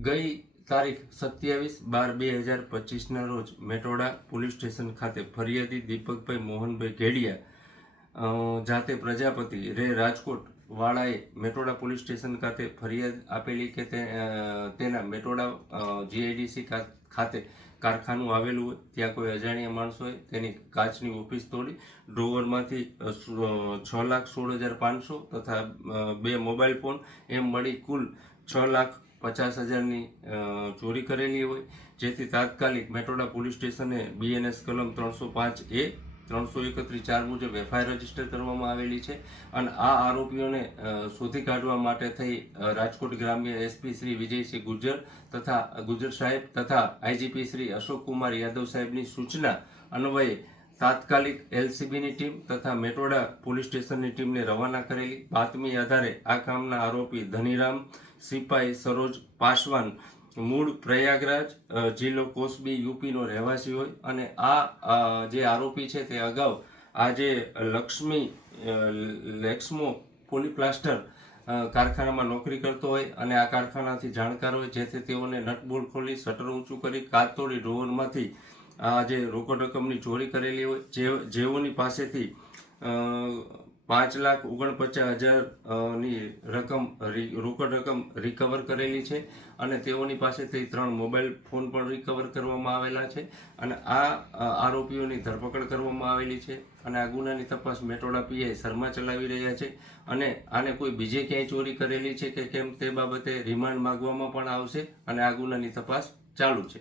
ગઈ તારીખ સત્યાવીસ બાર બે હજાર પચીસના રોજ મેટોડા પોલીસ સ્ટેશન ખાતે ફરિયાદી દીપકભાઈ મોહનભાઈ ઘેડિયા જાતે પ્રજાપતિ રે રાજકોટ વાળાએ મેટોડા પોલીસ સ્ટેશન ખાતે ફરિયાદ આપેલી કે તેના મેટોડા જીઆઈડીસી ખાતે કારખાનું આવેલું હોય, ત્યાં કોઈ અજાણ્યા માણસોએ તેની કાચની ઓફિસ તોડી, ડ્રોવરમાંથી છ લાખ સોળ હજાર પાંચસો તથા બે મોબાઈલ ફોન એમ મળી કુલ છ લાખ પચાસ હજારની ચોરી કરેલી હોય. જેથી તાત્કાલિક મેટોડા પોલીસ સ્ટેશને બીએનએસ કલમ ત્રણસો પાંચ એ, ત્રણસો એકત્રીસ ચાર મુજબ એફઆઈઆર રજિસ્ટર કરવામાં આવેલી છે. અને આ આરોપીઓને શોધી કાઢવા માટે થઈ રાજકોટ ગ્રામ્ય એસપી શ્રી વિજયસિંહ ગુજર તથા ગુજર સાહેબ તથા આઈજીપી શ્રી અશોક કુમાર યાદવ સાહેબની સૂચના અન્વયે તાત્કાલિક એલસીબીની ટીમ તથા મેટોડા પોલીસ સ્ટેશનની ટીમને રવાના કરેલી. બાતમી આધારે આ કામના આરોપી ધનીરામ સિપાઈ સરોજ પાસવાન, મૂળ પ્રયાગરાજ જિલ્લો કોસબી, યુપીનો રહેવાસી હોય અને આ જે આરોપી છે તે અગાઉ આ જે લક્ષ્મી લેક્સમો પોલીપ્લાસ્ટર કારખાનામાં નોકરી કરતો હોય અને આ કારખાનાથી જાણકાર હોય, જેથી તેઓને નટબોલ્ટ ખોલી, શટર ઊંચું કરી કાતોડી તોડી ડ્રોવરમાંથી આ જે રોકડ રકમની ચોરી કરેલી હોય, જે, જેઓની પાસેથી પાંચ લાખ ઓગણપચાસ હજારની રકમ રોકડ રકમ રિકવર કરેલી છે અને તેઓની પાસેથી ત્રણ મોબાઈલ ફોન પણ રિકવર કરવામાં આવેલા છે અને આ આરોપીઓની ધરપકડ કરવામાં આવેલી છે અને આ ગુનાની તપાસ મેટોડા પીઆઈ શર્મા ચલાવી રહ્યા છે અને આને કોઈ બીજે ક્યાંય ચોરી કરેલી છે કે કેમ તે બાબતે રિમાન્ડ માંગવામાં પણ આવશે અને આ ગુનાની તપાસ ચાલુ છે.